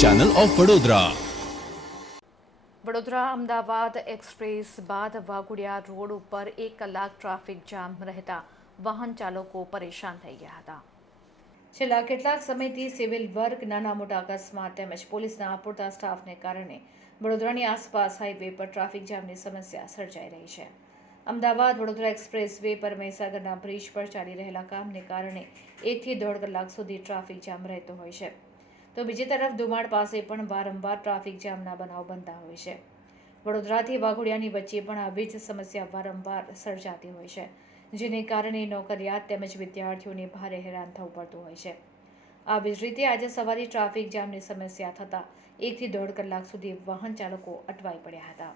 Channel of Vadodara Vadodara Ahmedabad express બાદ Waghodia road ઉપર એક કલાક ટ્રાફિક જામ રહેતા વાહન ચાલકો પરેશાન થઈ ગયા હતા. છેલ્લા કેટલાક સમયથી સિવિલ વર્ક નાના મોટા અકસ્માત તેમજ પોલીસના અપૂરતા સ્ટાફને કારણે વડોદરાની આસપાસ હાઈવે પર ટ્રાફિક જામની સમસ્યા સર્જાઈ રહી છે. અમદાવાદ, વડોદરા એક્સપ્રેસ વે પર મહીસાગરના બ્રિજ પર ચાલી રહેલા કામને કારણે એકથી દોઢ કલાક સુધી ટ્રાફિક જામ રહેતો હોય છે. તો બીજી તરફ ધુમાડ પાસે પણ વારંવાર ટ્રાફિક જામના બનાવ બનતા હોય છે. વડોદરાથી વાઘોડિયાની વચ્ચે પણ આવી જ સમસ્યા વારંવાર સર્જાતી હોય છે, જેને કારણે નોકરિયાત તેમજ વિદ્યાર્થીઓને ભારે હેરાન થવું પડતું હોય છે. આવી જ રીતે આજે સવારે ટ્રાફિક જામની સમસ્યા થતાં એકથી દોઢ કલાક સુધી વાહન ચાલકો અટવાઈ પડ્યા હતા.